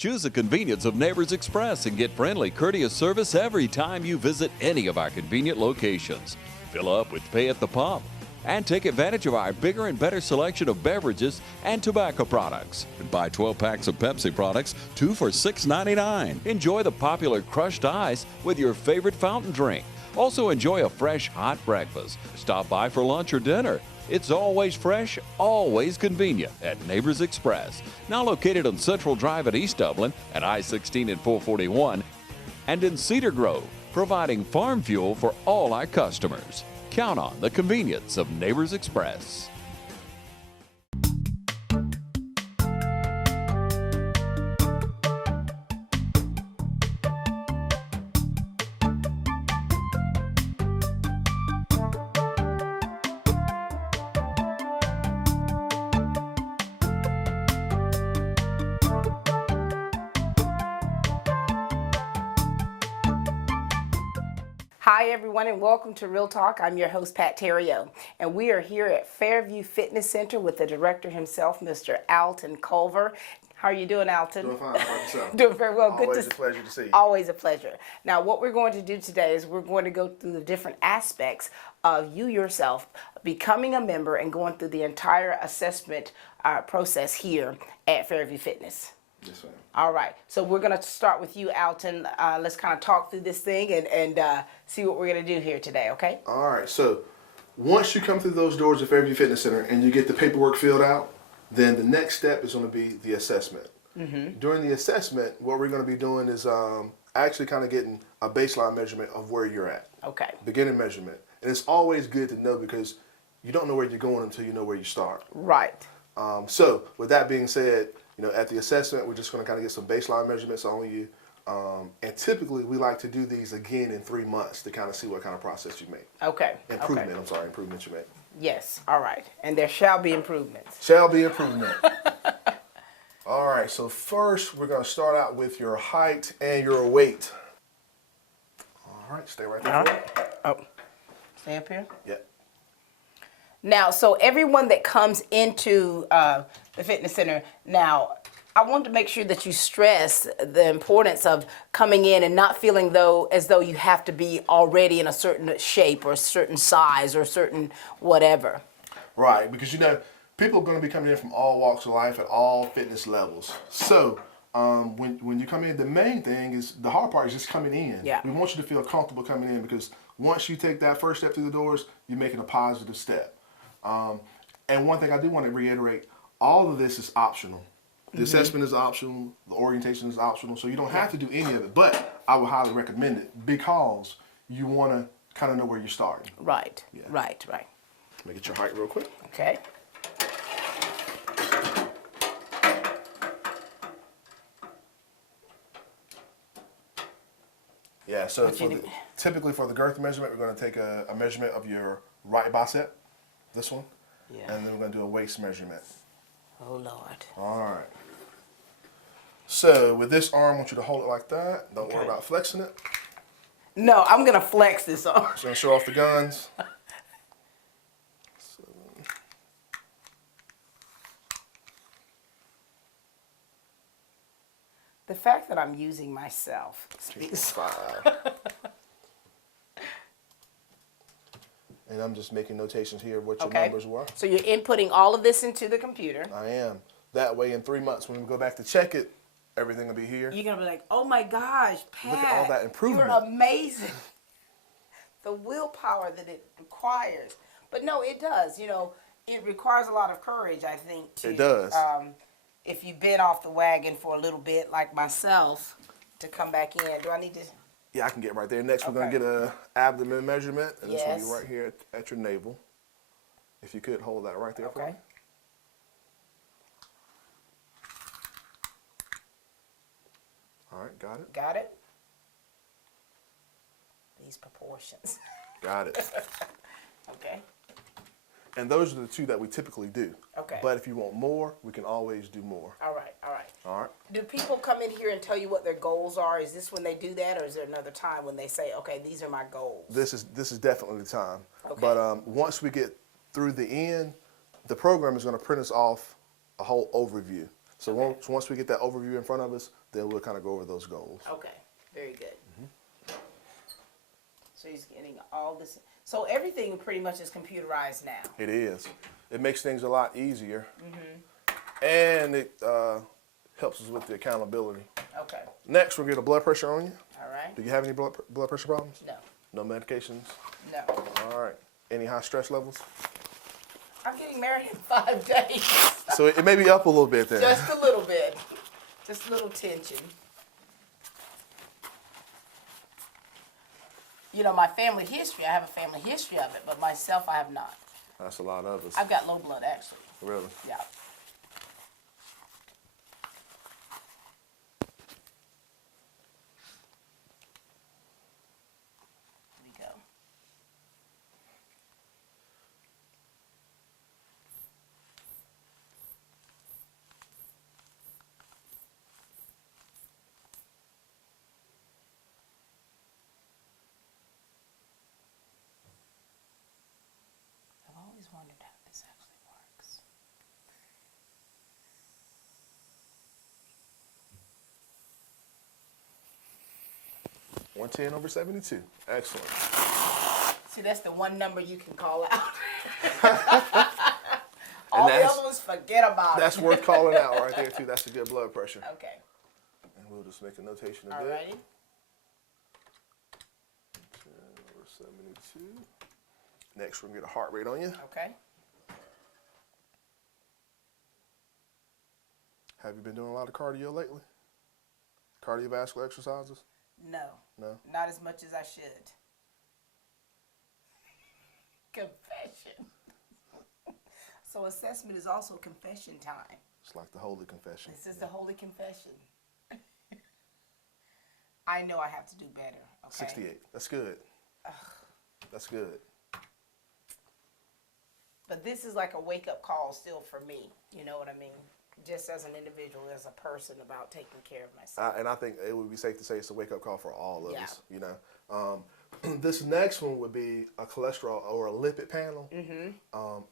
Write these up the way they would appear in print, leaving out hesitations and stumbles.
Choose the convenience of Neighbors Express and get friendly, courteous service every time you visit any of our convenient locations. Fill up with pay at the pump and take advantage of our bigger and better selection of beverages and tobacco products. And buy 12 packs of Pepsi products, 2 for $6.99. Enjoy the popular crushed ice with your favorite fountain drink. Also enjoy a fresh, hot breakfast. Stop by for lunch or dinner. It's always fresh, always convenient at Neighbors Express. Now located on Central Drive at East Dublin at I-16 and 441 and in Cedar Grove, providing farm fuel for all our customers. Count on the convenience of Neighbors Express. Hi everyone and welcome to Real Talk. I'm your host Pat Terrio and we are here at Fairview Fitness Center with the director himself, Mr. Alton Culver. How are you doing, Alton? Doing fine. How about yourself? Doing very well. Always a pleasure to see you. Always a pleasure. Now what we're going to do today is we're going to go through the different aspects of you yourself becoming a member and going through the entire assessment process here at Fairview Fitness. Yes, ma'am. All right, so we're going to start with you, Alton. Let's kind of talk through this thing and see what we're going to do here today, okay? All right, so once you come through those doors at Fairview Fitness Center and you get the paperwork filled out, then the next step is going to be the assessment. During the assessment, what we're going to be doing is actually kind of getting a baseline measurement of where you're at. Okay. Beginning measurement. And it's always good to know because you don't know where you're going until you know where you start. Right. So with that being said, you know, at the assessment, we're just going to kind of get some baseline measurements on you. And typically, we like to do these again in 3 months to kind of see what kind of process you make. Okay. Improvement, Okay. I'm sorry, improvements you make. Yes, all right. And there shall be improvements. Shall be improvement. All right, so first, we're going to start out with your height and your weight. All right, stay right there. All right. Oh, stay up here? Yeah. Now, so everyone that comes into the fitness center, now, I want to make sure that you stress the importance of coming in and not feeling as though you have to be already in a certain shape or a certain size or a certain whatever. Right, because, you know, people are going to be coming in from all walks of life at all fitness levels. So, when you come in, the main thing is, the hard part is just coming in. Yeah. We want you to feel comfortable coming in because once you take that first step through the doors, you're making a positive step. And one thing I do want to reiterate, all of this is optional. The assessment is optional, the orientation is optional, so you don't have to do any of it, but I would highly recommend it because you want to kind of know where you're starting. Right, Yeah. right. Let me get your height real quick. Okay. Yeah, so typically for the girth measurement, we're going to take a measurement of your right bicep, this one, Yeah. and then we're going to do a waist measurement. Oh, Lord. All right. So with this arm, I want you to hold it like that. Don't worry Okay. about flexing it. No, I'm going to flex this arm. Just going to show off the guns. The fact that I'm using myself speaks. 5. And I'm just making notations here of what your Okay. numbers were. So you're inputting all of this into the computer. I am. That way in 3 months, when we go back to check it, everything will be here. You're going to be like, oh my gosh, Pat. Look at all that improvement. You're amazing. The willpower that it requires. But no, it does. You know, it requires a lot of courage, I think, to, It does. If you've been off the wagon for a little bit, like myself, to come back in. Do I need to? Yeah, I can get right there. Next, we're going Okay. to get a abdomen measurement, and this will be Yes. right here at your navel. If you could hold that right there for Okay. me. All right, got it. Got it? These proportions. Got it. Okay. And those are the two that we typically do. Okay. But if you want more, we can always do more. All right, all right. All right. Do people come in here and tell you what their goals are? Is this when they do that, or is there another time when they say, okay, these are my goals? This is definitely the time. Okay. But once we get through the end, the program is going to print us off a whole overview. So once we get that overview in front of us, then we'll kind of go over those goals. Okay, very good. So he's getting all this. So everything pretty much is computerized now. It is. It makes things a lot easier. And it helps us with the accountability. Okay. Next, we'll get a blood pressure on you. All right. Do you have any blood pressure problems? No. No medications? No. All right. Any high stress levels? I'm getting married in 5 days. So it may be up a little bit then. Just a little bit. Just a little tension. You know, my family history, I have a family history of it, but myself, I have not. That's a lot of us. I've got low blood, actually. Really? Yeah. Here we go. I've always wondered how this actually works. 110/72. Excellent. See, that's the one number you can call out. All the other ones, forget about it. That's worth calling out right there too. That's a good blood pressure. Okay. And we'll just make a notation of Alrighty. that. 110/72. Next, we're gonna get a heart rate on you. Okay. Have you been doing a lot of cardio lately? Cardiovascular exercises? No. No? Not as much as I should. Confession. So assessment is also confession time. It's like the holy confession. This is the holy confession. I know I have to do better. Okay. 68. That's good. That's good. But this is like a wake-up call still for me. You know what I mean? Just as an individual, as a person, about taking care of myself. And I think it would be safe to say it's a wake-up call for all of Yeah. us. You know, this next one would be a cholesterol or a lipid panel.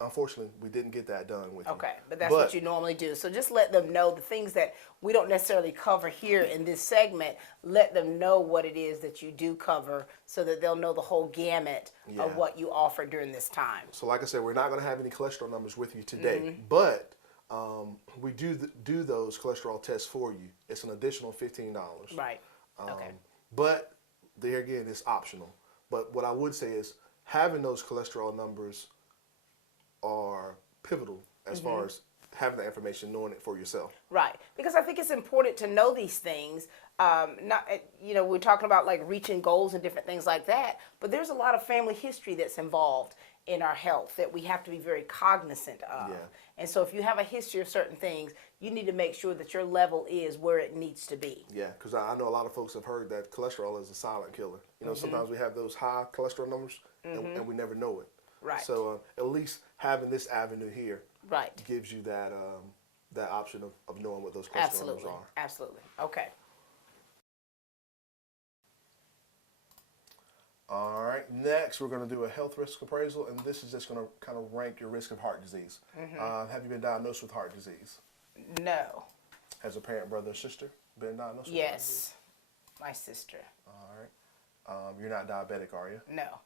Unfortunately, we didn't get that done with you. Okay, but that's what you normally do. So just let them know the things that we don't necessarily cover here in this segment. Let them know what it is that you do cover so that they'll know the whole gamut of what you offer during this time. So like I said, we're not going to have any cholesterol numbers with you today, but we do those cholesterol tests for you. It's an additional $15. Right. Okay. But there again, it's optional. But what I would say is having those cholesterol numbers are pivotal as far as having the information, knowing it for yourself. Right, because I think it's important to know these things. Not, you know, we're talking about like reaching goals and different things like that, but there's a lot of family history that's involved in our health that we have to be very cognizant of. Yeah. And so if you have a history of certain things, you need to make sure that your level is where it needs to be. Yeah, because I know a lot of folks have heard that cholesterol is a silent killer. You know, sometimes we have those high cholesterol numbers and we never know it. Right. So at least having this avenue here Right. gives you that that option of knowing what those cholesterol numbers Absolutely. are. Absolutely. Okay. All right, next we're going to do a health risk appraisal, and this is just going to kind of rank your risk of heart disease. Have you been diagnosed with heart disease? No. Has a parent, brother, or sister been diagnosed with heart disease? Yes. My sister. All right. You're not diabetic, are you? No.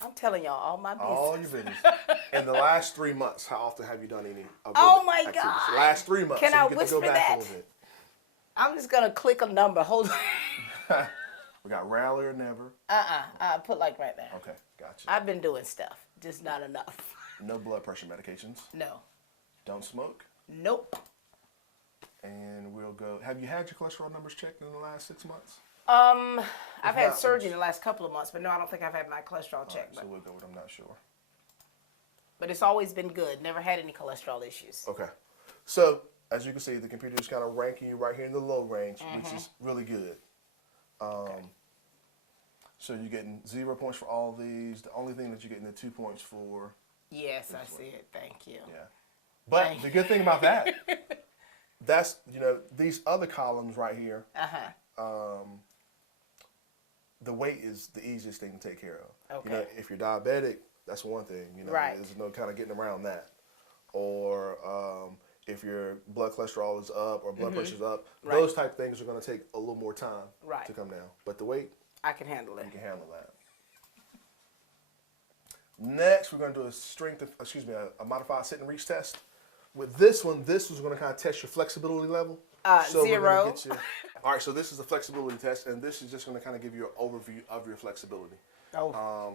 I'm telling y'all all my business. All your business. In the last 3 months, how often have you done any of Oh those my activities? God. Last 3 months. Can so I you get to go whisper back that? a little bit. I'm just going to click a number. Hold on. We got rarely or never. Put like right there. Okay, gotcha. I've been doing stuff, just not enough. No blood pressure medications. No. Don't smoke. Nope. And we'll go. Have you had your cholesterol numbers checked in the last 6 months? I've had not, surgery in the last couple of months, but no, I don't think I've had my cholesterol checked. So we'll go with I'm not sure. But it's always been good. Never had any cholesterol issues. Okay. So as you can see, the computer is kind of ranking you right here in the low range, which is really good. So you're getting 0 points for all these. The only thing that you're getting the 2 points for. Yes, I see it. Thank you. Yeah. But the good thing about that, that's, you know, these other columns right here, the weight is the easiest thing to take care of. Okay. You know, if you're diabetic, that's one thing. You know, Right. there's no kind of getting around that. Or if your blood cholesterol is up or blood pressure's up. Right. Those type of things are going to take a little more time Right. to come down. But the weight, I can handle it. you can handle that. Next, we're going to do a modified sit and reach test. With this one is going to kind of test your flexibility level. So 0. All right, so this is a flexibility test, and this is just going to kind of give you an overview of your flexibility. Oh.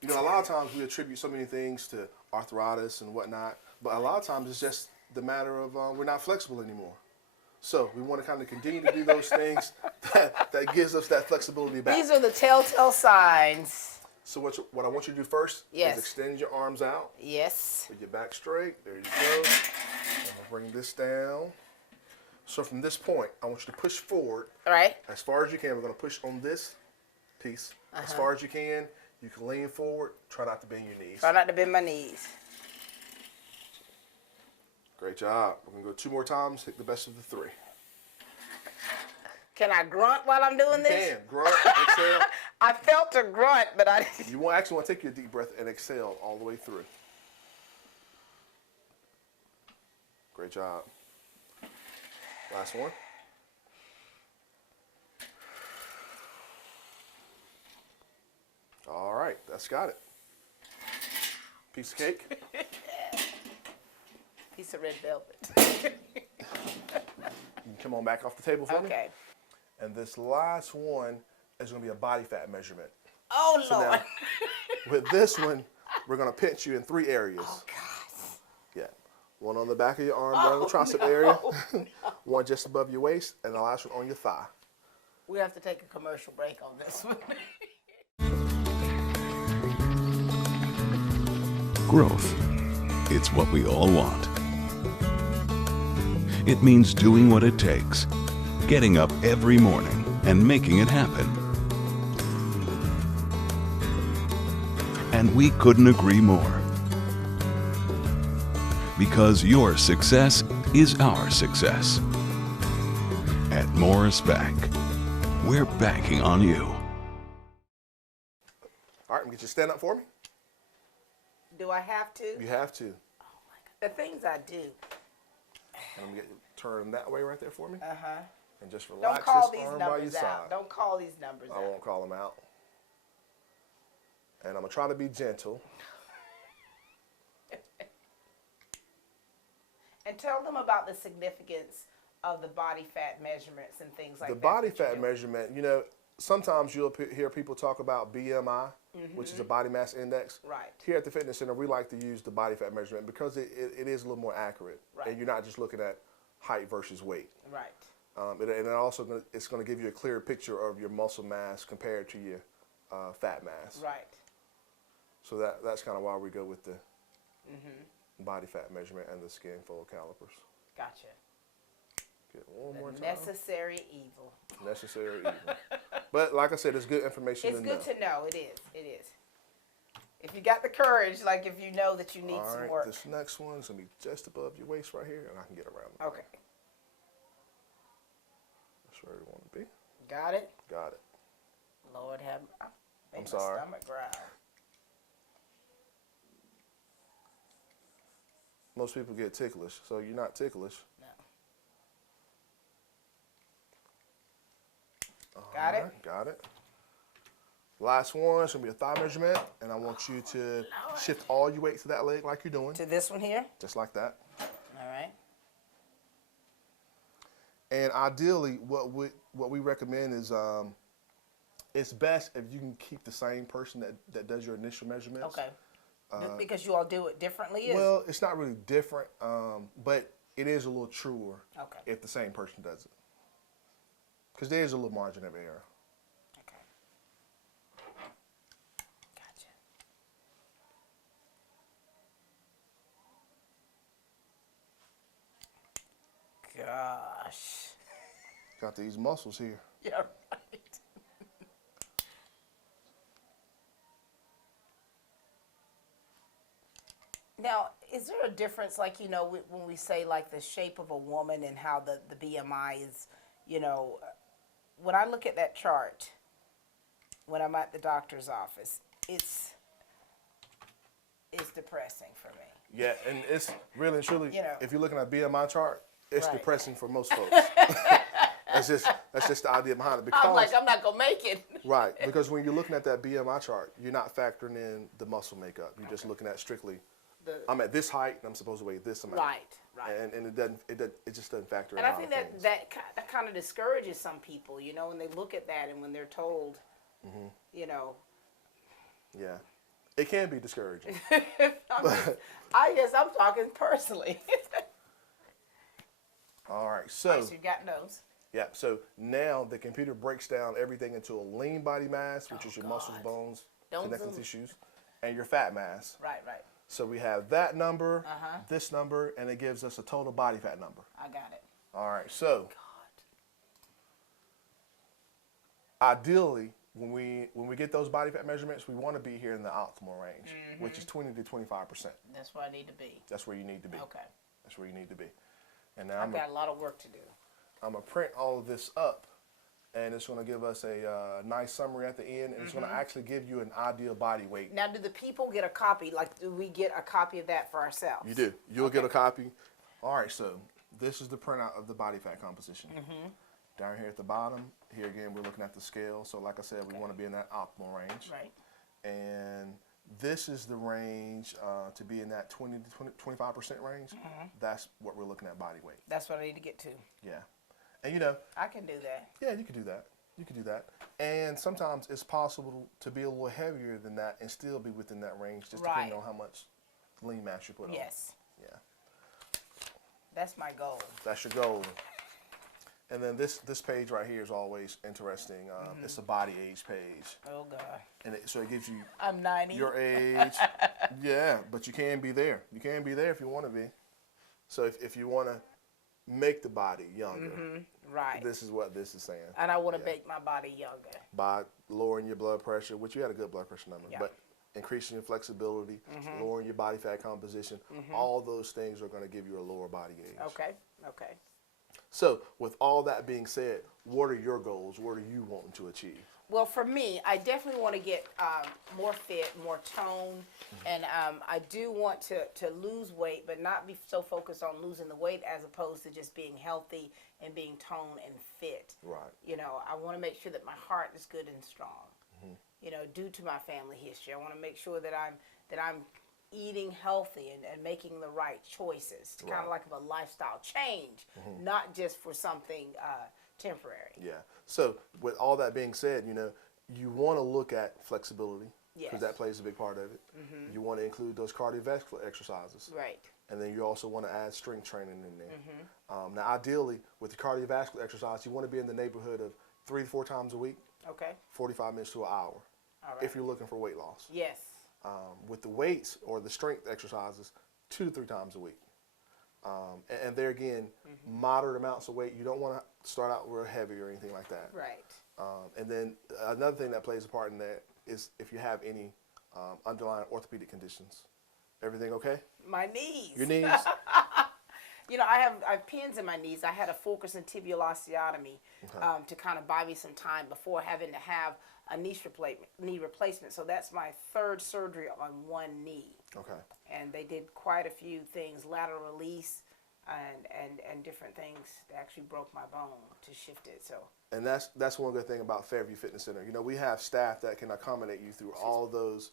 You know, a lot of times we attribute so many things to arthritis and whatnot, but a lot of times it's just the matter of we're not flexible anymore. So we want to kind of continue to do those things that gives us that flexibility back. These are the telltale signs. So what I want you to do first Yes. is extend your arms out. Yes. With your back straight. There you go. And we'll bring this down. So from this point, I want you to push forward. All right. As far as you can. We're going to push on this piece. As far as you can. You can lean forward. Try not to bend your knees. Try not to bend my knees. Great job. We're going to go 2 more times. Take the best of the 3. Can I grunt while I'm doing this? You can. Grunt, exhale. I felt a grunt, but I didn't. You actually want to take your deep breath and exhale all the way through. Great job. Last one. All right, that's got it. Piece of cake. Piece of red velvet. You can come on back off the table for me. Okay. And this last one is going to be a body fat measurement. Oh, So Lord. now, with this one, we're going to pinch you in 3 areas. Oh, God. Yeah. One on the back of your arm, one on the tricep area, one just above your waist, and the last one on your thigh. We have to take a commercial break on this one. Growth. It's what we all want. It means doing what it takes, getting up every morning and making it happen. And we couldn't agree more. Because your success is our success. At Morris Bank, we're banking on you. All right, get you stand up for me. Do I have to? You have to. Oh, my God. The things I do. And I'm going to turn that way right there for me. Uh-huh. And just Don't relax call this these arm by your numbers side. out. Don't call these numbers I out. won't call them out. And I'm going to try to be gentle. And tell them about the significance of the body fat measurements and things like The that. body that you fat do. meanement, you know, sometimes you'll hear people talk about BMI, which is a body mass index. Right. Here at the fitness center, we like to use the body fat measurement because it is a little more accurate. Right. And you're not just looking at height versus weight. Right. And it also it's going to give you a clearer picture of your muscle mass compared to your fat mass. Right. So that's kind of why we go with the body fat measurement and the skin fold calipers. Gotcha. Get one more The time. necessary evil. Necessary evil. But like I said, it's good information It's to good know. to know. It is. It is. If you got the courage, like if you know that you need All some right, work. this next one's going to be just above your waist right here, and I can get around it. Okay. That's where we want to be. Got it? Got it. Lord have made I'm sorry. my stomach growl. Most people get ticklish, so you're not ticklish. No. All Got it? right, got it. Last one's going to be a thigh measurement, and I want you to shift all your weight to that leg like you're doing, To this one here? just like that. All right. And ideally, what we recommend is it's best if you can keep the same person that does your initial measurements. Okay. Because you all do it differently? Well, it's not really different, but it is a little truer Okay. if the same person does it. Because there is a little margin of error. Okay. Gotcha. Gosh. Got these muscles here. Yeah, right. Now, is there a difference, like, you know, when we say, like, the shape of a woman and how the BMI is, you know, when I look at that chart, when I'm at the doctor's office, it's depressing for me. Yeah, and it's really and truly, You know. if you're looking at BMI chart, it's Right. depressing for most folks. That's just the idea behind it. Because, I'm like, I'm not gonna make it. right, because when you're looking at that BMI chart, you're not factoring in the muscle makeup. You're just looking at strictly, I'm at this height and I'm supposed to weigh this amount. Right. And it just doesn't factor in. And I a lot think of things. that kind of discourages some people, you know, when they look at that and when they're told, you know. Yeah, it can be discouraging. I guess I'm talking personally. All right, so So you got those. yeah, so now the computer breaks down everything into a lean body mass, which is your muscles, bones, connective tissues, and your fat mass. Right. So we have that number, this number, and it gives us a total body fat number. I got it. All right, so ideally, when we get those body fat measurements, we want to be here in the optimal range, which is 20 to 25%. That's where I need to be. That's where you need to be. Okay. That's where you need to be. And now I've got a lot of work to do. I'm going to print all of this up, and it's going to give us a nice summary at the end, and it's going to actually give you an ideal body weight. Now, do the people get a copy? Like, do we get a copy of that for ourselves? You do. You'll get a copy. All right, so this is the printout of the body fat composition. Down here at the bottom, here again, we're looking at the scale. So like I said, we want to be in that optimal range. Right. And this is the range to be in that 20 to 25% range. That's what we're looking at body weight. That's what I need to get to. Yeah. And you know, I can do that. yeah, you can do that. You can do that. And sometimes it's possible to be a little heavier than that and still be within that range, just depending on how much lean mass you put on. Yes. Yeah. That's my goal. That's your goal. And then this page right here is always interesting. It's a body age page. Oh, God. And so it gives you I'm 90. your age. Yeah, but you can be there. You can be there if you want to be. So if you want to make the body younger, Right. this is what this is saying. And I want to make my body younger. By lowering your blood pressure, which you had a good blood pressure number, Yeah. but increasing your flexibility, lowering your body fat composition, all those things are going to give you a lower body age. Okay. So with all that being said, what are your goals? What are you wanting to achieve? Well, for me, I definitely want to get more fit, more tone, and I do want to lose weight, but not be so focused on losing the weight as opposed to just being healthy and being toned and fit. Right. You know, I want to make sure that my heart is good and strong. You know, due to my family history, I want to make sure that I'm eating healthy and making the right choices. Kind of like a lifestyle change, not just for something temporary. Yeah. So with all that being said, you know, you want to look at flexibility because that plays a big part of it. You want to include those cardiovascular exercises. Right. And then you also want to add strength training in there. Now, ideally, with the cardiovascular exercise, you want to be in the neighborhood of 3 to 4 times a week, Okay. 45 minutes to an hour, All right. if you're looking for weight loss. Yes. With the weights or the strength exercises, 2 to 3 times a week. And there again, moderate amounts of weight. You don't want to start out real heavy or anything like that. Right. And then another thing that plays a part in that is if you have any underlying orthopedic conditions. Everything okay? My knees. Your knees? You know, I have pins in my knees. I had a fulcrus and tibial osteotomy to kind of buy me some time before having to have a knee replacement. So that's my 3rd surgery on one knee. Okay. And they did quite a few things, lateral release and different things that actually broke my bone to shift it. So. And that's one good thing about Fairview Fitness Center. You know, we have staff that can accommodate you through all those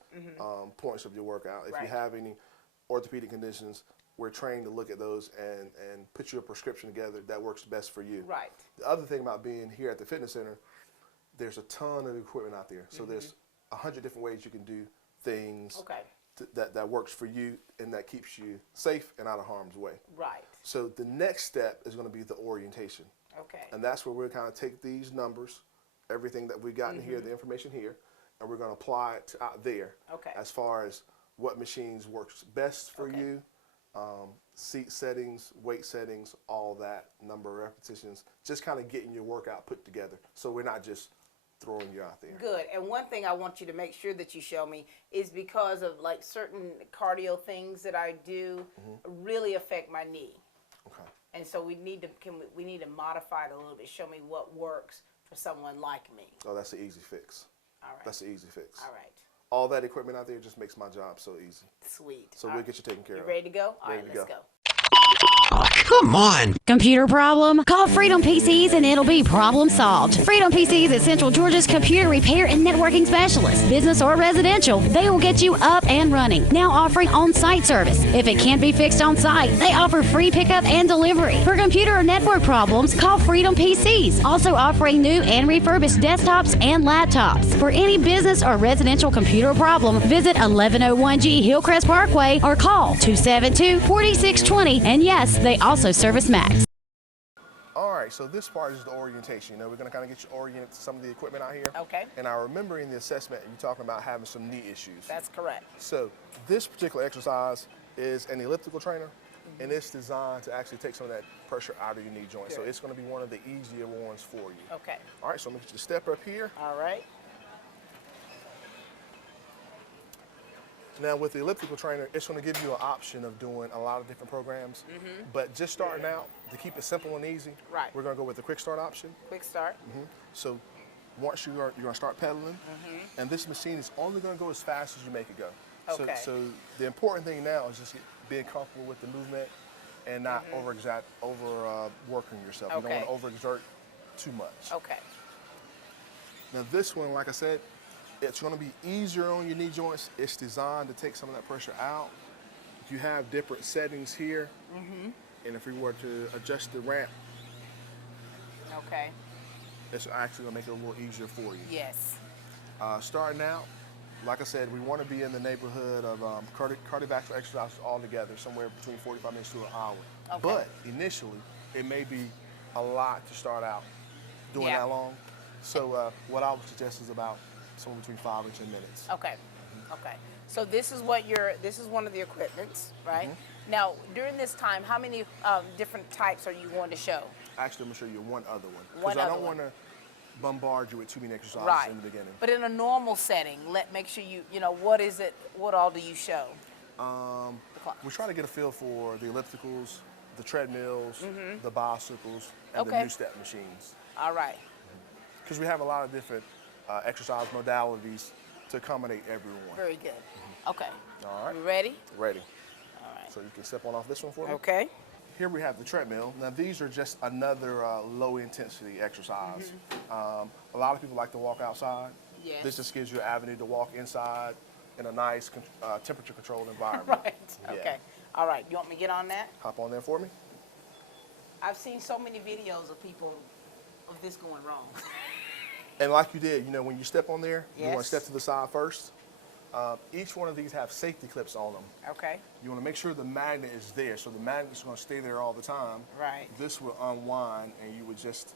points of your workout. If you have any orthopedic conditions, we're trained to look at those and put you a prescription together that works best for you. Right. The other thing about being here at the fitness center, there's a ton of equipment out there. So there's 100 different ways you can do things that works for you and that keeps you safe and out of harm's way. Right. So the next step is going to be the orientation. Okay. And that's where we're kind of take these numbers, everything that we've gotten here, the information here, and we're going to apply it to out there. Okay. As far as what machines works best for you, seat settings, weight settings, all that, number of repetitions, just kind of getting your workout put together. So we're not just throwing you out there. Good. And one thing I want you to make sure that you show me is because of like certain cardio things that I do really affect my knee. Okay. And so we need to modify it a little bit. Show me what works for someone like me. Oh, that's an easy fix. All right. That's an easy fix. All right. all that equipment out there just makes my job so easy. Sweet. So we'll get you taken care of. You ready to go? All right, Ready to let's go. go. Come on. Computer problem? Call Freedom PCs and it'll be problem solved. Freedom PCs is Central Georgia's computer repair and networking specialist. Business or residential, they will get you up and running. Now offering on-site service. If it can't be fixed on site, they offer free pickup and delivery. For computer or network problems, call Freedom PCs. Also offering new and refurbished desktops and laptops. For any business or residential computer problem, visit 1101G Hillcrest Parkway or call 272-4620. And yes, they also service Macs. All right, so this part is the orientation. You know, we're going to kind of get you oriented to some of the equipment out here. Okay. And I remember in the assessment, you're talking about having some knee issues. That's correct. So this particular exercise is an elliptical trainer, and it's designed to actually take some of that pressure out of your knee joint. Good. So it's going to be one of the easier ones for you. Okay. All right, so I'm going to get you to step up here. All right. Now with the elliptical trainer, it's going to give you an option of doing a lot of different programs. But just starting out, to keep it simple and easy, Right. we're going to go with the quick start option. Quick start. So once you're going to start pedaling, and this machine is only going to go as fast as you make it go. Okay. So the important thing now is just being comfortable with the movement and not working yourself. You Okay. don't want to overexert too much. Okay. Now this one, like I said, it's going to be easier on your knee joints. It's designed to take some of that pressure out. You have different settings here. And if we were to adjust the ramp, Okay. it's actually going to make it a little easier for you. Yes. Starting out, like I said, we want to be in the neighborhood of cardiovascular exercises all together, somewhere between 45 minutes to an hour. Okay. But initially, it may be a lot to start out doing Yeah. that long. So what I would suggest is about somewhere between 5 and 10 minutes. Okay. Okay. So this is one of the equipments, right? Now, during this time, how many different types are you going to show? Actually, I'm going to show you one other one. One Because I other don't one. want to bombard you with too many exercises Right. in the beginning. But in a normal setting, make sure you know, what all do you show? We try to get a feel for the ellipticals, the treadmills, the bicycles, and the Okay. new step machines. All right. Because we have a lot of different exercise modalities to accommodate everyone. Very good. Okay. All right. You ready? Ready. All right. So you can step on off this one for me. Okay. Here we have the treadmill. Now these are just another low intensity exercise. A lot of people like to walk outside. Yes. This just gives you an avenue to walk inside in a nice temperature controlled environment. Right. Yeah. Okay. All right. You want me to get on that? Hop on there for me. I've seen so many videos of people of this going wrong. And like you did, you know, when you step on there, you want Yes. to step to the side first. Each one of these have safety clips on them. Okay. You want to make sure the magnet is there, so the magnet's going to stay there all the time. Right. This will unwind, and you would just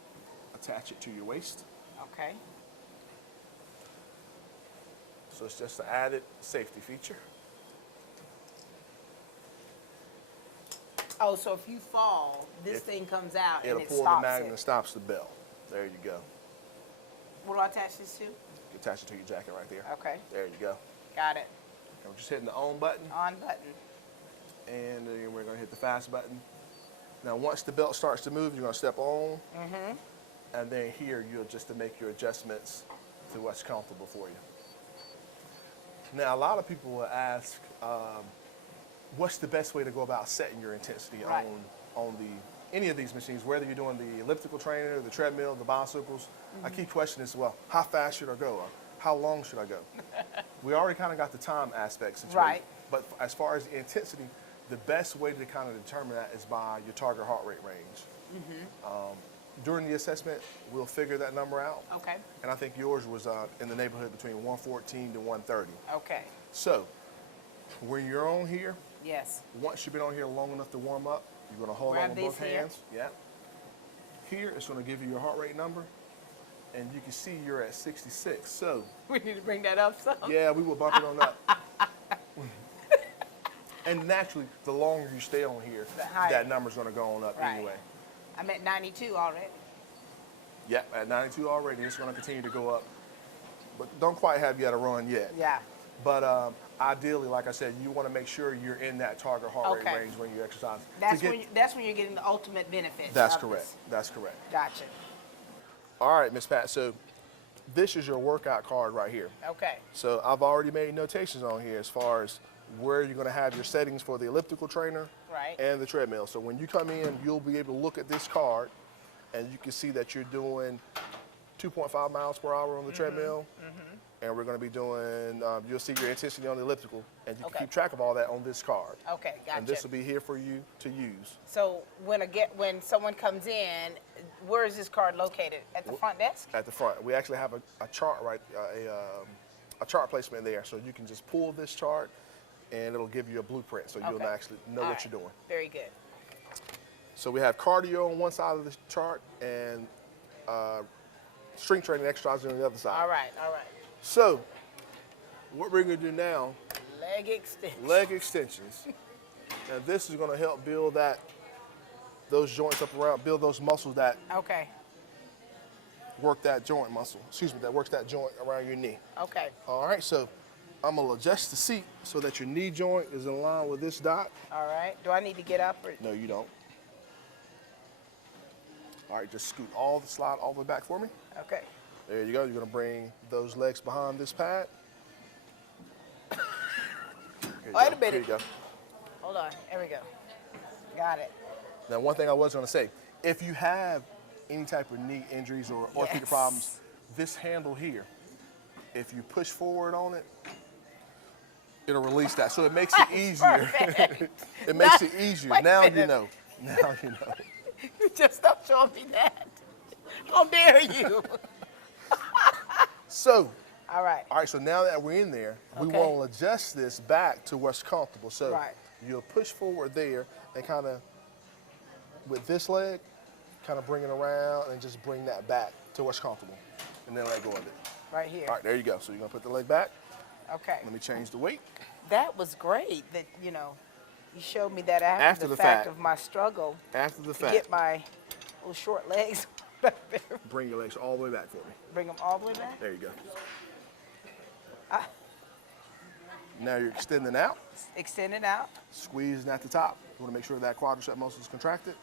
attach it to your waist. Okay. So it's just an added safety feature. Oh, so if you fall, this thing comes out It'll and it pull the stops magnet and it. stops the bell. There you go. What do I attach this to? You can attach it to your jacket right there. Okay. There you go. Got it. And we're just hitting the on button, On button. and then we're going to hit the fast button. Now, once the belt starts to move, you're going to step on, and then here you'll just to make your adjustments to what's comfortable for you. Now, a lot of people will ask, what's the best way to go about setting your intensity Right. on any of these machines, whether you're doing the elliptical trainer, the treadmill, the bicycles. A key question is, well, how fast should I go? Or how long should I go? We already kind of got the time aspects situated. Right. But as far as the intensity, the best way to kind of determine that is by your target heart rate range. During the assessment, we'll figure that number out. Okay. And I think yours was in the neighborhood between 114 to 130. Okay. So when you're on here, Yes. once you've been on here long enough to warm up, you're going to hold Grab on with both these here. hands. Yeah. Here, it's going to give you your heart rate number, and you can see you're at 66. So, We need to bring that up some. yeah, we will bump it on up. And naturally, the longer you stay on here, The higher. that number's going to go on up Right. anyway. I'm at 92 already. Yep, at 92 already, it's going to continue to go up. But don't quite have you at a run yet. Yeah. But ideally, like I said, you want to make sure you're in that target heart Okay. rate range when you exercise. That's when you're getting the ultimate benefit. That's of correct. this. That's correct. Gotcha. All right, Miss Pat. So this is your workout card right here. Okay. So I've already made notations on here as far as where you're going to have your settings for the elliptical trainer and the treadmill. So when you come in, you'll be able to look at this card and you can see that you're doing 2.5 miles per hour on the treadmill. And we're going to be doing, you'll see your intensity on the elliptical, and you can keep track of all that on this card. Okay, gotcha. And this will be here for you to use. So when someone comes in, where is this card located? At the front desk? At the front. We actually have a chart, right, a chart placement there, so you can just pull this chart, and it'll give you a blueprint, so you'll actually know what you're doing. Very good. So we have cardio on one side of the chart, and strength training exercises on the other side. All right, all right. So, what we're going to do now, Leg extension. leg extensions. And this is going to help build those joints up around, build those muscles that work that joint muscle. Excuse me, that works that joint around your knee. Okay. All right, so I'm going to adjust the seat so that your knee joint is in line with this dot. All right. Do I need to get up? Or? No, you don't. All right, just scoot slide all the way back for me. Okay. There you go. You're going to bring those legs behind this pad. Wait a minute. Here you go. Hold on. There we go. Got it. Now, one thing I was going to say, if you have any type of knee injuries or orthopedic problems, this handle here, if you push forward on it, it'll release that. So it makes it easier. It makes it easier. Now you know. Now you know. You just stop showing me that. How dare you? So, all right, so now that we're in there, we want to adjust this back to what's comfortable. So you'll push forward there and kind of, with this leg, kind of bring it around and just bring that back to what's comfortable. And then let go of it. Right here. All right, there you go. So you're going to put the leg back. Okay. Let me change the weight. That was great that, you showed me that after the fact of my struggle. After the to fact. Get my little short legs. Bring your legs all the way back for me. Bring them all the way back? There you go. Now you're extending out. Extending out. Squeezing at the top. You want to make sure that quadricep muscle is contracted,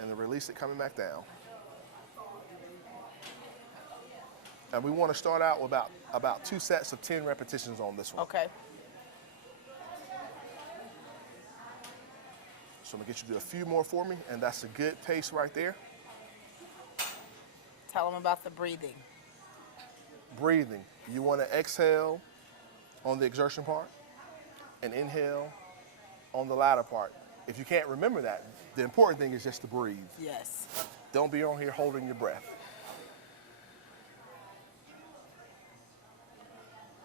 and then release it coming back down. And we want to start out with about 2 sets of 10 repetitions on this one. Okay. So I'm going to get you to do a few more for me, and that's a good pace right there. Tell them about the breathing. Breathing. You want to exhale on the exertion part and inhale on the latter part. If you can't remember that, the important thing is just to breathe. Yes. Don't be on here holding your breath.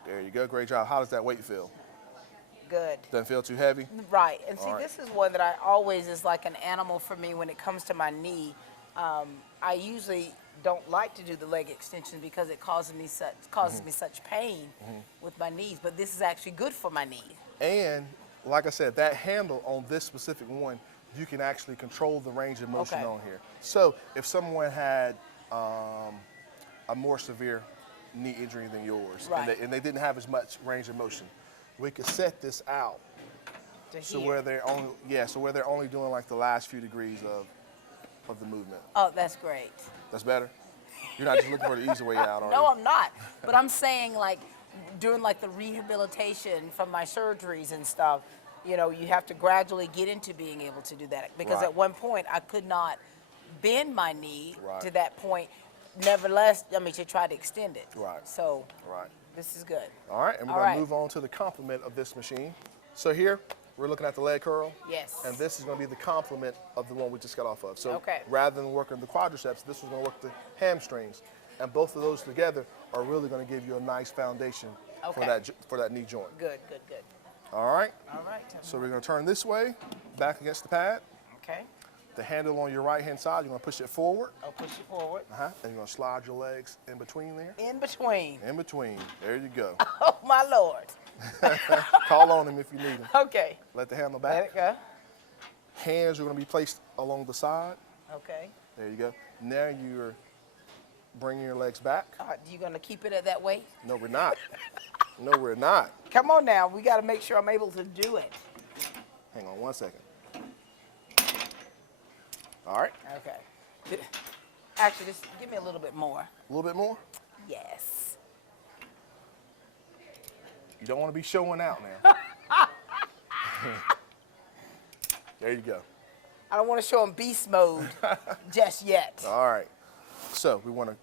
There you go. Great job. How does that weight feel? Good. Doesn't feel too heavy? Right. And see, this is one that I always is like an animal for me when it comes to my knee. I usually don't like to do the leg extension because it causes me such pain with my knees, but this is actually good for my knees. And like I said, that handle on this specific one, you can actually control the range of motion on here. So if someone had a more severe knee injury than yours, and they didn't have as much range of motion, we could set this out so where they're only doing like the last few degrees of the movement. Oh, that's great. That's better? You're not just looking for the easy way out, are you? No, I'm not. But I'm saying, like, during like the rehabilitation from my surgeries and stuff, you have to gradually get into being able to do that. Because at one point I could not bend my knee to that point. Nevertheless, to try to extend it. Right. So this is good. All right, and we're going to move on to the complement of this machine. So here, we're looking at the leg curl. Yes. And this is going to be the complement of the one we just got off of. So rather than working the quadriceps, this is going to work the hamstrings. And both of those together are really going to give you a nice foundation for that knee joint. Good, good, good. All right? All right. So we're going to turn this way, back against the pad. Okay. The handle on your right-hand side, you're going to push it forward. I'll push it forward. And you're going to slide your legs in between there. In between. In between. There you go. Oh, my Lord. Call on him if you need him. Okay. Let the handle back. Let it go. Hands are going to be placed along the side. Okay. There you go. Now you're bringing your legs back. You going to keep it at that weight? No, we're not. No, we're not. Come on now. We got to make sure I'm able to do it. Hang on 1 second. All right. Okay. Actually, just give me a little bit more. A little bit more? Yes. You don't want to be showing out now. There you go. I don't want to show them beast mode just yet. All right. So we want to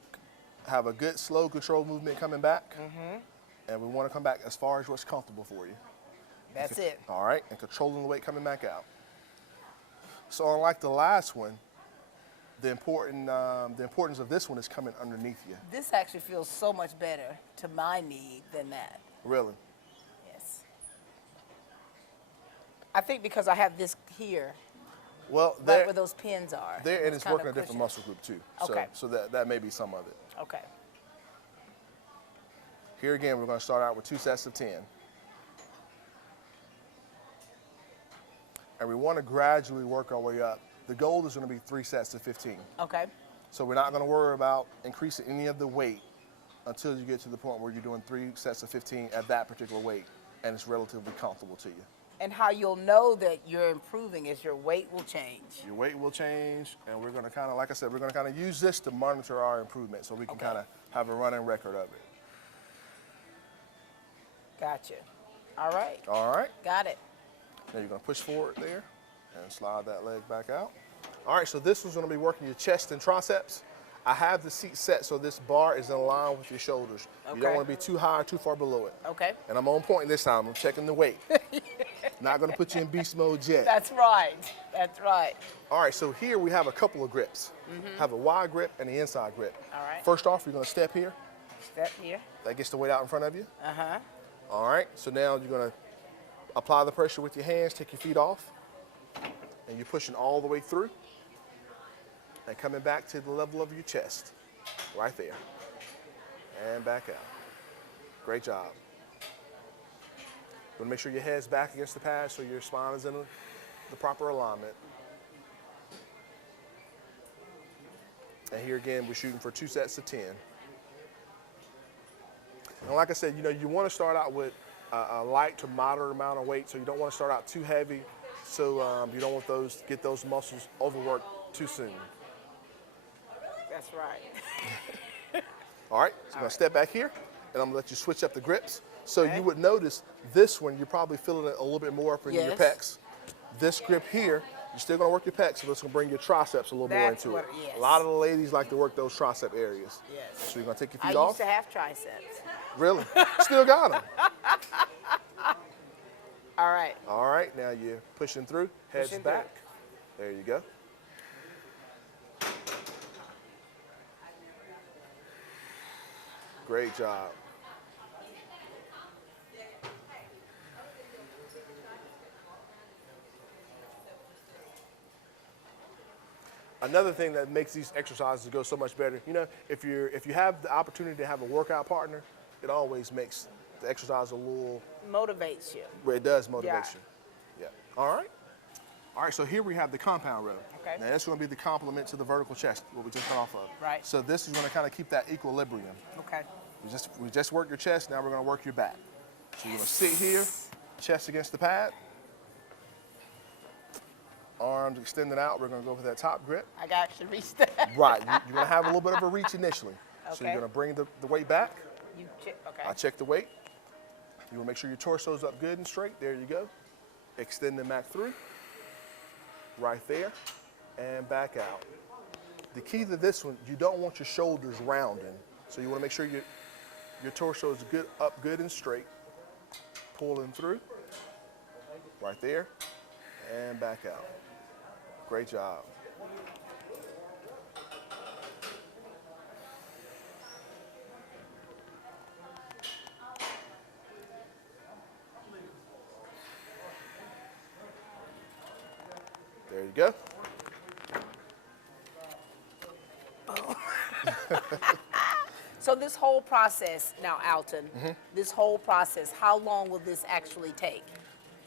have a good slow control movement coming back. And we want to come back as far as what's comfortable for you. That's it. All right, and controlling the weight coming back out. So unlike the last one, the importance of this one is coming underneath you. This actually feels so much better to my knee than that. Really? Yes. I think because I have this here, Well, right where those pins are. There, and it's kind working a of different cushion. muscle group too. Okay. So that may be some of it. Okay. Here again, we're going to start out with 2 sets of 10. And we want to gradually work our way up. The goal is going to be 3 sets of 15. Okay. So we're not going to worry about increasing any of the weight until you get to the point where you're doing 3 sets of 15 at that particular weight, and it's relatively comfortable to you. And how you'll know that you're improving is your weight will change. Your weight will change, and we're going to kind of, like I said, we're going to kind of use this to monitor our improvement so we can kind of have a running record of it. Gotcha. All right. All right. Got it. Now you're going to push forward there and slide that leg back out. All right, so this one's going to be working your chest and triceps. I have the seat set so this bar is in line with your shoulders. Okay. You don't want to be too high or too far below it. Okay. And I'm on point this time. I'm checking the weight. Not going to put you in beast mode yet. That's right. That's right. All right, so here we have a couple of grips. Have a wide grip and the inside grip. All right. First off, you're going to step here. Step here. That gets the weight out in front of you. Uh-huh. All right, so now you're going to apply the pressure with your hands, take your feet off, and you're pushing all the way through and coming back to the level of your chest, right there, and back out. Great job. You want to make sure your head's back against the pad so your spine is in the proper alignment. And here again, we're shooting for 2 sets of 10. And like I said, you know, you want to start out with a light to moderate amount of weight, so you don't want to start out too heavy, so you don't want get those muscles overworked too soon. That's right. All right, so I'm going to step back here, and I'm going to let you switch up the grips. So you would notice this one, you're probably feeling it a little bit more up in your pecs. This grip here, you're still going to work your pecs, so it's going to bring your triceps a little more into it. Yes. A lot of the ladies like to work those tricep areas. Yes. So you're going to take your I feet off. used to have triceps. Really? Still got them. All right. All right, now you're pushing through, heads Pushing back. There you go. Great job. Another thing that makes these exercises go so much better, you know, if you have the opportunity to have a workout partner, it always makes the exercise a little, Motivates you. where it does motivate Yeah. you. Yeah. All right. All right, so here we have the compound row. Okay. Now that's going to be the complement to the vertical chest, what we just got off of. Right. So this is going to kind of keep that equilibrium. Okay. We just worked your chest, now we're going to work your back. So you're going to sit here, chest against the pad, arms extended out. We're going to go for that top grip. I got actually reached that. Right, you're going to have a little bit of a reach initially. So Okay. you're going to bring the weight back. Okay. I check the weight. You want to make sure your torso's up good and straight. There you go. Extend them back through. Right there. And back out. The key to this one, you don't want your shoulders rounding. So you want to make sure your torso is good, up good and straight. Pulling through. Right there. And back out. Great job. There you go. So this whole process, now Alton, this whole process, how long will this actually take?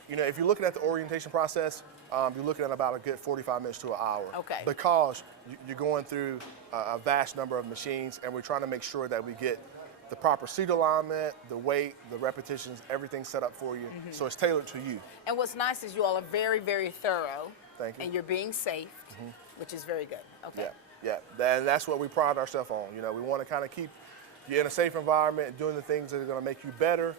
You know, if you're looking at the orientation process, you're looking at about a good 45 minutes to an hour. Okay. Because you're going through a vast number of machines, and we're trying to make sure that we get the proper seat alignment, the weight, the repetitions, everything set up for you, so it's tailored to you. And what's nice is you all are very, very thorough. Thank you. And you're being safe, which is very good. Okay. Yeah, and that's what we pride ourselves on. You know, we want to kind of keep you're in a safe environment, doing the things that are going to make you better,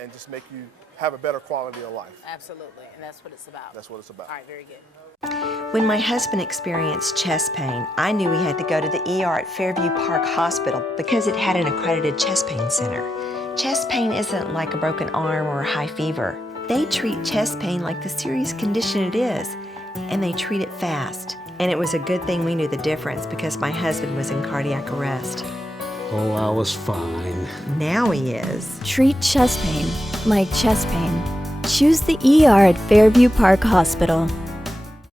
and just make you have a better quality of life. Absolutely, and that's what it's about. That's what it's about. All right, very good. When my husband experienced chest pain, I knew he had to go to the ER at Fairview Park Hospital because it had an accredited chest pain center. Chest pain isn't like a broken arm or a high fever. They treat chest pain like the serious condition it is, and they treat it fast. And it was a good thing we knew the difference because my husband was in cardiac arrest. Oh, I was fine. Now he is. Treat chest pain like chest pain. Choose the ER at Fairview Park Hospital.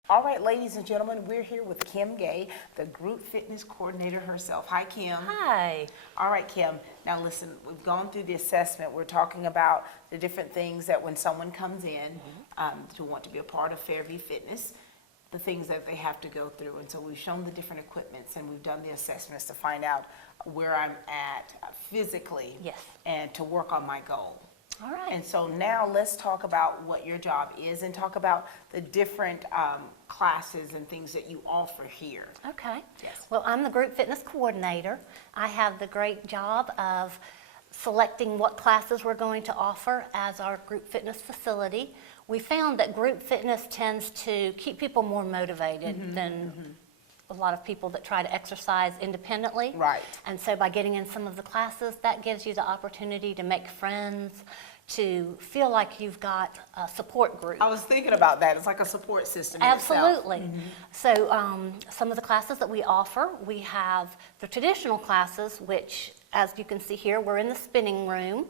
All right, ladies and gentlemen, we're here with Kim Gay, the group fitness coordinator herself. Hi, Kim. Hi. All right, Kim. Now listen, we've gone through the assessment. We're talking about the different things that when someone comes in to want to be a part of Fairview Fitness, the things that they have to go through. And so we've shown the different equipments and we've done the assessments to find out where I'm at physically. Yes. And to work on my goal. All right. And so now let's talk about what your job is and talk about the different classes and things that you offer here. Okay. Yes. Well, I'm the group fitness coordinator. I have the great job of selecting what classes we're going to offer as our group fitness facility. We found that group fitness tends to keep people more motivated than a lot of people that try to exercise independently. Right. And so by getting in some of the classes, that gives you the opportunity to make friends, to feel like you've got a support group. I was thinking about that. It's like a support system in itself. Absolutely. So some of the classes that we offer, we have the traditional classes, which, as you can see here, we're in the spinning room.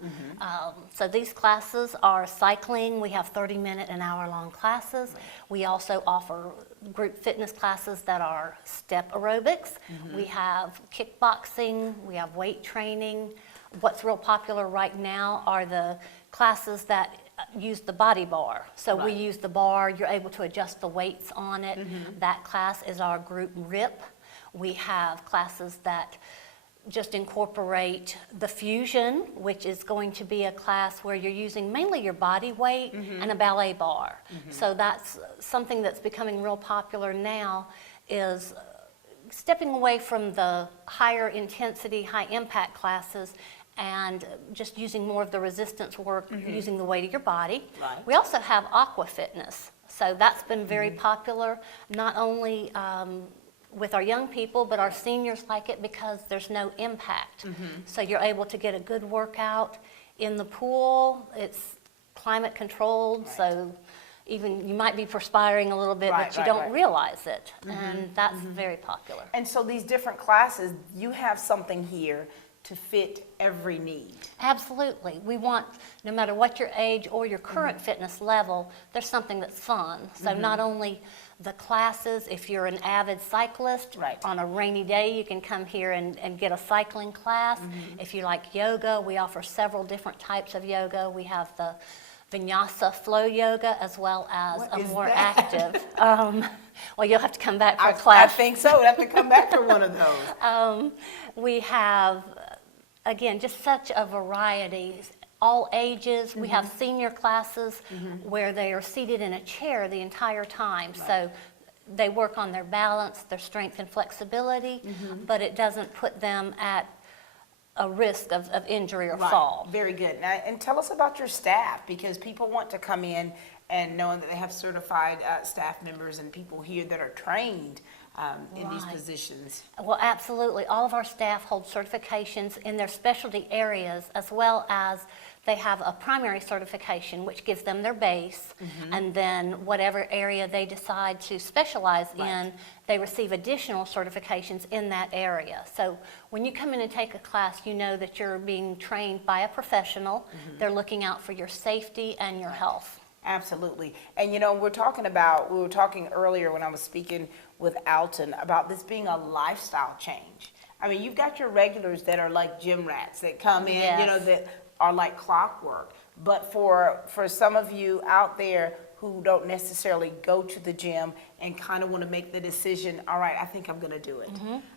So these classes are cycling. We have 30-minute and hour-long classes. We also offer group fitness classes that are step aerobics. We have kickboxing. We have weight training. What's real popular right now are the classes that use the body bar. So we use the bar. You're able to adjust the weights on it. That class is our group RIP. We have classes that just incorporate the fusion, which is going to be a class where you're using mainly your body weight and a ballet bar. So that's something that's becoming real popular now, is stepping away from the higher intensity, high impact classes and just using more of the resistance work, using the weight of your body. Right. We also have aqua fitness. So that's been very popular, not only with our young people, but our seniors like it because there's no impact. So you're able to get a good workout in the pool. It's climate controlled, so even you might be perspiring a little bit, but you don't realize it. And that's very popular. And so these different classes, you have something here to fit every need. Absolutely. We want, no matter what your age or your current fitness level, there's something that's fun. So not only the classes, if you're an avid cyclist, on a rainy day you can come here and get a cycling class. If you like yoga, we offer several different types of yoga. We have the Vinyasa flow yoga as well as a more active. Well, you'll have to come back for a class. I think so. We'll have to come back for one of those. We have, again, just such a variety, all ages. We have senior classes where they are seated in a chair the entire time. So they work on their balance, their strength and flexibility, but it doesn't put them at a risk of injury or fall. Very good. Now, and tell us about your staff, because people want to come in and knowing that they have certified staff members and people here that are trained in these positions. Well, absolutely. All of our staff hold certifications in their specialty areas, as well as they have a primary certification, which gives them their base, and then whatever area they decide to specialize in, they receive additional certifications in that area. So when you come in and take a class, you know that you're being trained by a professional. They're looking out for your safety and your health. Absolutely. And you know, we were talking earlier when I was speaking with Alton about this being a lifestyle change. I mean, you've got your regulars that are like gym rats that come in, you know, that are like clockwork. But for some of you out there who don't necessarily go to the gym and kind of want to make the decision, all right, I think I'm going to do it.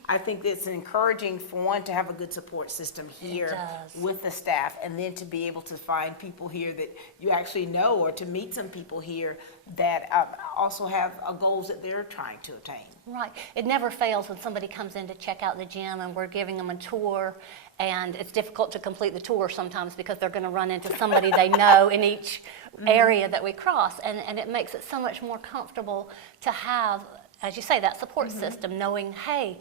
I think it's encouraging for one to have a good support system here with the staff, and then to be able to find people here that you actually know, or to meet some people here that also have goals that they're trying to attain. Right. It never fails when somebody comes in to check out the gym and we're giving them a tour, and it's difficult to complete the tour sometimes because they're going to run into somebody they know in each area that we cross, and it makes it so much more comfortable to have, as you say, that support system, knowing, hey,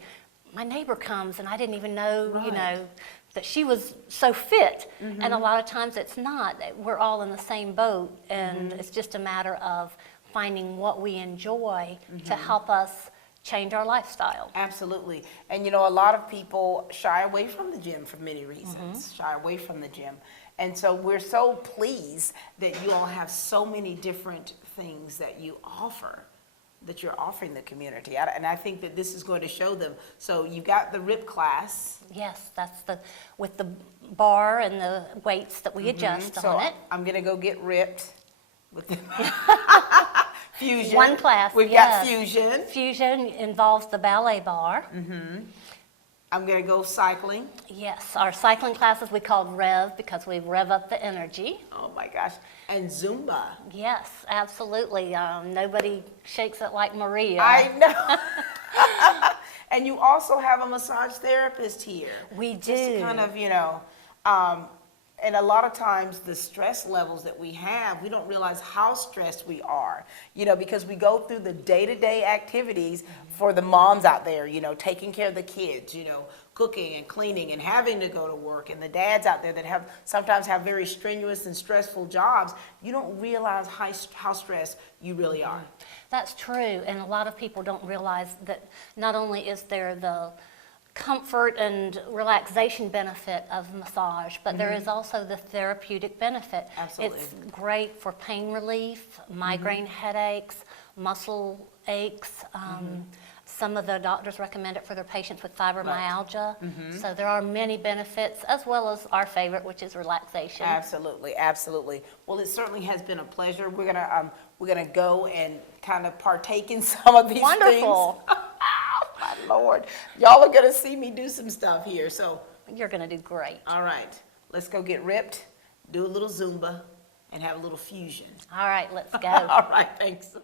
my neighbor comes and I didn't even know, you know, that she was so fit. And a lot of times it's not. We're all in the same boat, and it's just a matter of finding what we enjoy to help us change our lifestyle. Absolutely. And you know, a lot of people shy away from the gym for many reasons, shy away from the gym. And so we're so pleased that you all have so many different things that you offer, that you're offering the community. And I think that this is going to show them. So you've got the RIP class. Yes, that's with the bar and the weights that we adjust So on it. I'm going to go get ripped with the Fusion. One class, We've yes. got Fusion. Fusion involves the ballet bar. I'm going to go cycling. Yes, our cycling classes we called Rev because we rev up the energy. Oh my gosh. And Zumba. Yes, absolutely. Nobody shakes it like Maria. I know. And you also have a massage therapist here. We Just to do. kind of, you know, and a lot of times the stress levels that we have, we don't realize how stressed we are, you know, because we go through the day-to-day activities for the moms out there, you know, taking care of the kids, you know, cooking and cleaning and having to go to work, and the dads out there that sometimes have very strenuous and stressful jobs. You don't realize how stressed you really are. That's true, and a lot of people don't realize that not only is there the comfort and relaxation benefit of massage, but there is also the therapeutic benefit. Absolutely. It's great for pain relief, migraine headaches, muscle aches. Some of the doctors recommend it for their patients with fibromyalgia. So there are many benefits, as well as our favorite, which is relaxation. Absolutely, absolutely. Well, it certainly has been a pleasure. We're gonna go and kind of partake in some of these Wonderful. things. My Lord, y'all are gonna see me do some stuff here. So You're going to do great. all right, let's go get ripped, do a little Zumba, and have a little fusion. All right, let's go. All right, thanks.